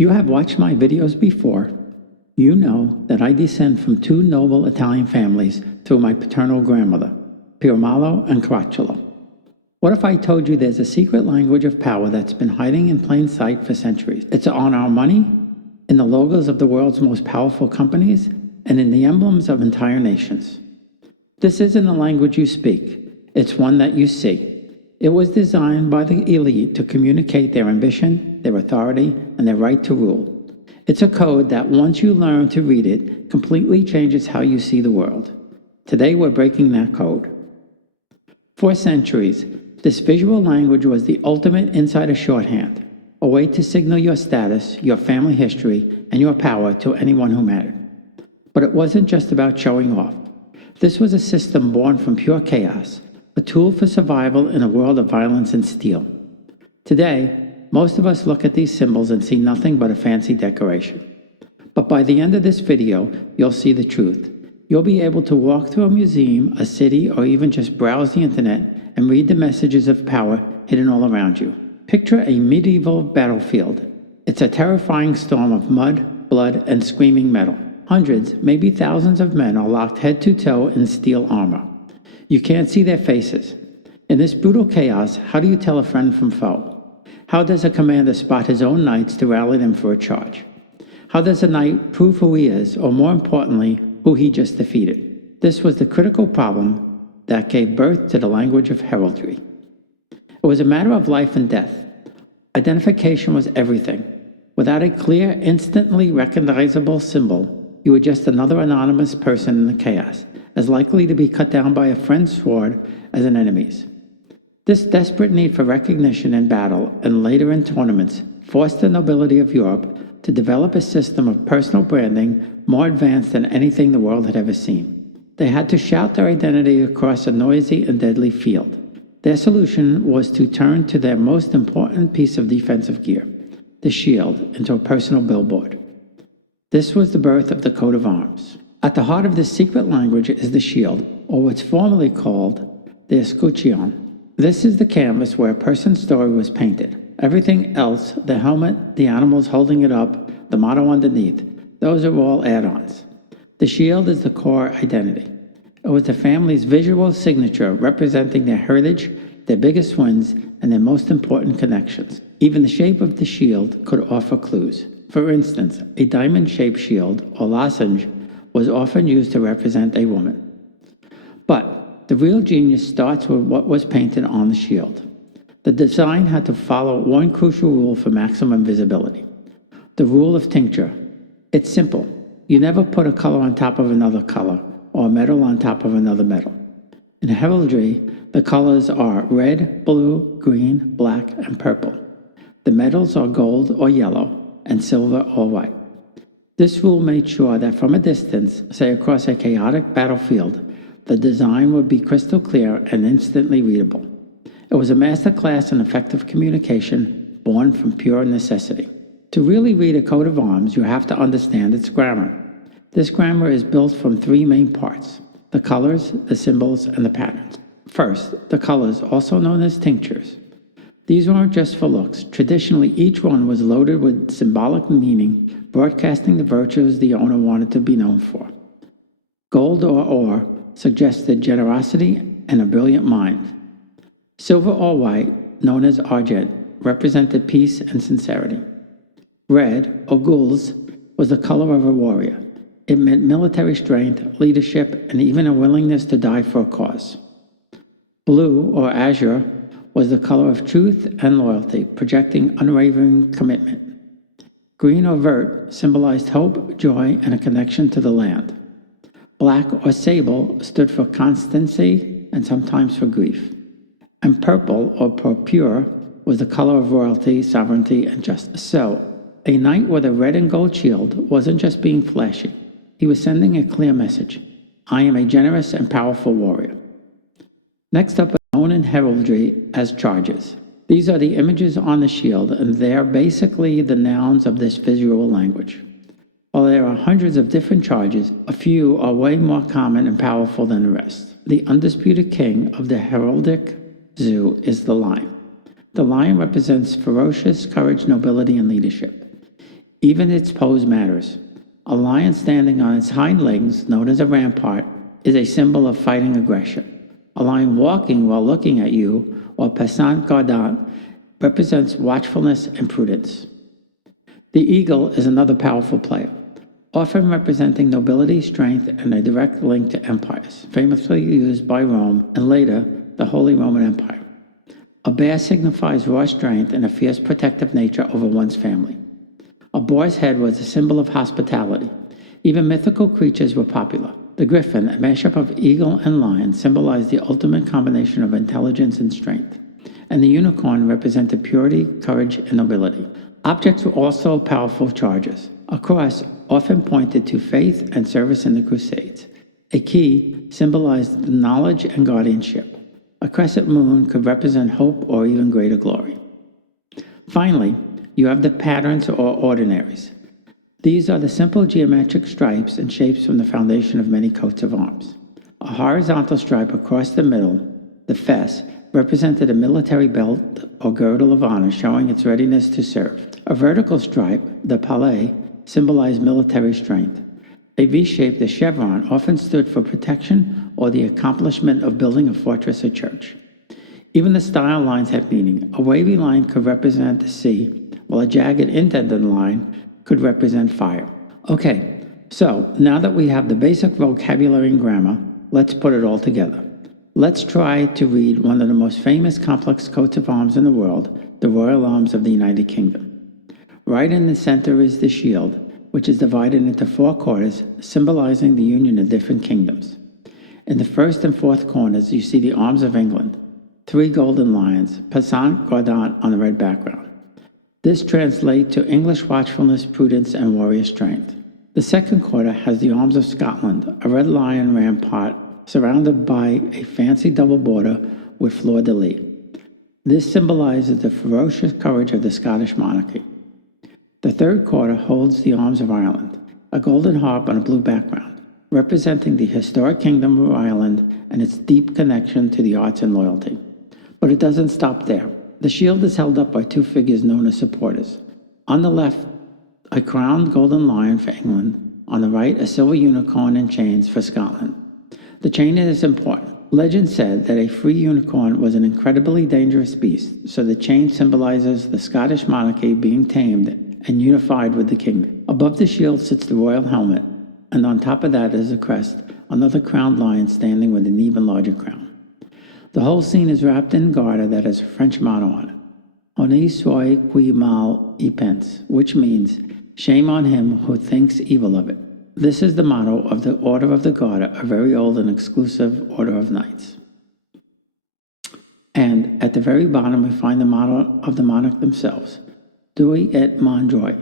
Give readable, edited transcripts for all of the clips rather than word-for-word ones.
If you have watched my videos before, you know that I descend from two noble Italian families through my paternal grandmother, Piermalo and Caracciolo. What if I told you there's a secret language of power that's been hiding in plain sight for centuries? It's on our money, in the logos of the world's most powerful companies, and in the emblems of entire nations. This isn't a language you speak, it's one that you see. It was designed by the elite to communicate their ambition, their authority, and their right to rule. It's a code that, once you learn to read it, completely changes how you see the world. Today we're breaking that code. For centuries, this visual language was the ultimate insider shorthand, a way to signal your status, your family history, and your power to anyone who mattered. But it wasn't just about showing off. This was a system born from pure chaos, a tool for survival in a world of violence and steel. Today, most of us look at these symbols and see nothing but a fancy decoration. But by the end of this video, you'll see the truth. You'll be able to walk through a museum, a city, or even just browse the internet and read the messages of power hidden all around you. Picture a medieval battlefield. It's a terrifying storm of mud, blood, and screaming metal. Hundreds, maybe thousands of men are locked head to toe in steel armor. You can't see their faces. In this brutal chaos, how do you tell a friend from foe? How does a commander spot his own knights to rally them for a charge? How does a knight prove who he is, or more importantly, who he just defeated? This was the critical problem that gave birth to the language of heraldry. It was a matter of life and death. Identification was everything. Without a clear, instantly recognizable symbol, you were just another anonymous person in the chaos, as likely to be cut down by a friend's sword as an enemy's. This desperate need for recognition in battle and later in tournaments forced the nobility of Europe to develop a system of personal branding more advanced than anything the world had ever seen. They had to shout their identity across a noisy and deadly field. Their solution was to turn to their most important piece of defensive gear, the shield, into a personal billboard. This was the birth of the coat of arms. At the heart of this secret language is the shield, or what's formerly called the escutcheon. This is the canvas where a person's story was painted. Everything else, the helmet, the animals holding it up, the motto underneath, those are all add-ons. The shield is the core identity. It was the family's visual signature representing their heritage, their biggest wins, and their most important connections. Even the shape of the shield could offer clues. For instance, a diamond-shaped shield, or lozenge, was often used to represent a woman. But the real genius starts with what was painted on the shield. The design had to follow one crucial rule for maximum visibility: the rule of tincture. It's simple. You never put a color on top of another color, or a metal on top of another metal. In heraldry, the colors are red, blue, green, black, and purple. The metals are gold or yellow, and silver or white. This rule made sure that from a distance, say across a chaotic battlefield, the design would be crystal clear and instantly readable. It was a masterclass in effective communication born from pure necessity. To really read a coat of arms, you have to understand its grammar. This grammar is built from three main parts: the colors, the symbols, and the patterns. First, the colors, also known as tinctures. These weren't just for looks. Traditionally, each one was loaded with symbolic meaning, broadcasting the virtues the owner wanted to be known for. Gold or ore suggested generosity and a brilliant mind. Silver or white, known as argent, represented peace and sincerity. Red, or gules, was the color of a warrior. It meant military strength, leadership, and even a willingness to die for a cause. Blue, or azure, was the color of truth and loyalty, projecting unwavering commitment. Green, or vert, symbolized hope, joy, and a connection to the land. Black, or sable, stood for constancy and sometimes for grief. And purple, or purpure, was the color of royalty, sovereignty, and justice. So, a knight with a red and gold shield wasn't just being flashy. He was sending a clear message: I am a generous and powerful warrior. Next up, known in heraldry as charges. These are the images on the shield, and they're basically the nouns of this visual language. While there are hundreds of different charges, a few are way more common and powerful than the rest. The undisputed king of the heraldic zoo is the lion. The lion represents ferocious courage, nobility, and leadership. Even its pose matters. A lion standing on its hind legs, known as a rampart, is a symbol of fighting aggression. A lion walking while looking at you, or passant gardant, represents watchfulness and prudence. The eagle is another powerful player, often representing nobility, strength, and a direct link to empires, famously used by Rome and later the Holy Roman Empire. A bear signifies raw strength and a fierce protective nature over one's family. A boar's head was a symbol of hospitality. Even mythical creatures were popular. The griffin, a mashup of eagle and lion, symbolized the ultimate combination of intelligence and strength. And the unicorn represented purity, courage, and nobility. Objects were also powerful charges. A cross often pointed to faith and service in the Crusades. A key symbolized knowledge and guardianship. A crescent moon could represent hope or even greater glory. Finally, you have the patterns or ordinaries. These are the simple geometric stripes and shapes from the foundation of many coats of arms. A horizontal stripe across the middle, the fess, represented a military belt or girdle of honor showing its readiness to serve. A vertical stripe, the palais, symbolized military strength. A V-shape, the chevron, often stood for protection or the accomplishment of building a fortress or church. Even the style lines had meaning. A wavy line could represent the sea, while a jagged indented line could represent fire. Okay, so now that we have the basic vocabulary and grammar, let's put it all together. Let's try to read one of the most famous complex coats of arms in the world, the Royal Arms of the United Kingdom. Right in the center is the shield, which is divided into 4 quarters, symbolizing the union of different kingdoms. In the first and fourth corners, you see the arms of England, 3 golden lions, passant gardant on the red background. This translates to English watchfulness, prudence, and warrior strength. The second quarter has the arms of Scotland, a red lion rampart surrounded by a fancy double border with fleur-de-lis. This symbolizes the ferocious courage of the Scottish monarchy. The third quarter holds the arms of Ireland, a golden harp on a blue background, representing the historic kingdom of Ireland and its deep connection to the arts and loyalty. But it doesn't stop there. The shield is held up by 2 figures known as supporters. On the left, a crowned golden lion for England. On the right, a silver unicorn in chains for Scotland. The chain is important. Legend said that a free unicorn was an incredibly dangerous beast, so the chain symbolizes the Scottish monarchy being tamed and unified with the kingdom. Above the shield sits the royal helmet, and on top of that is a crest, another crowned lion standing with an even larger crown. The whole scene is wrapped in garter that has a French motto on it, Honi soit qui mal y pense, which means, shame on him who thinks evil of it. This is the motto of the Order of the Garter, a very old and exclusive order of knights. And at the very bottom we find the motto of the monarch themselves, Deus et mon droit,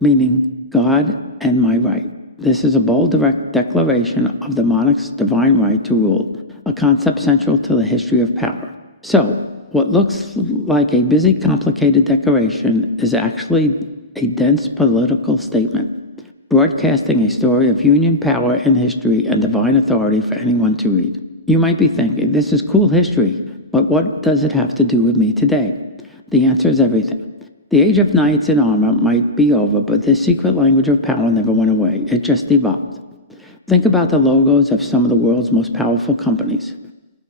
meaning God and my right. This is a bold, direct declaration of the monarch's divine right to rule, a concept central to the history of power. So, what looks like a busy, complicated decoration is actually a dense political statement, broadcasting a story of union, power, and history and divine authority for anyone to read. You might be thinking, this is cool history, but what does it have to do with me today? The answer is everything. The age of knights in armor might be over, but this secret language of power never went away. It just evolved. Think about the logos of some of the world's most powerful companies.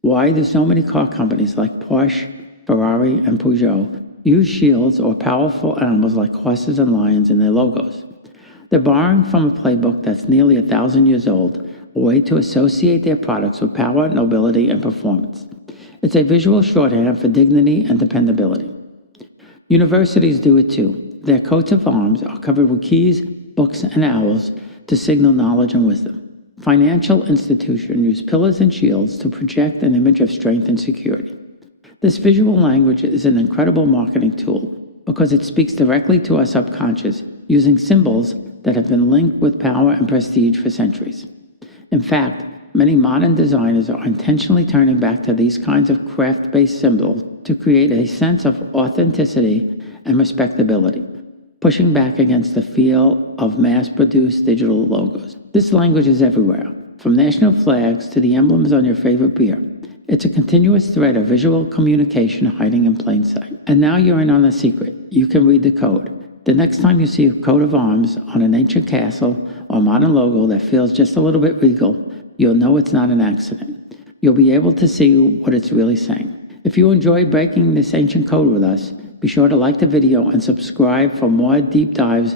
Why do so many car companies like Porsche, Ferrari, and Peugeot use shields or powerful animals like horses and lions in their logos? They're borrowing from a playbook that's nearly 1,000 years old, a way to associate their products with power, nobility, and performance. It's a visual shorthand for dignity and dependability. Universities do it too. Their coats of arms are covered with keys, books, and owls to signal knowledge and wisdom. Financial institutions use pillars and shields to project an image of strength and security. This visual language is an incredible marketing tool because it speaks directly to our subconscious using symbols that have been linked with power and prestige for centuries. In fact, many modern designers are intentionally turning back to these kinds of craft-based symbols to create a sense of authenticity and respectability, pushing back against the feel of mass-produced digital logos. This language is everywhere, from national flags to the emblems on your favorite beer. It's a continuous thread of visual communication hiding in plain sight. And now you're in on a secret. You can read the code. The next time you see a coat of arms on an ancient castle or modern logo that feels just a little bit regal, you'll know it's not an accident. You'll be able to see what it's really saying. If you enjoyed breaking this ancient code with us, be sure to like the video and subscribe for more deep dives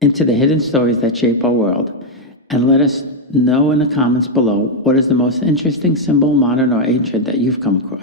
into the hidden stories that shape our world. And let us know in the comments below what is the most interesting symbol, modern or ancient, that you've come across.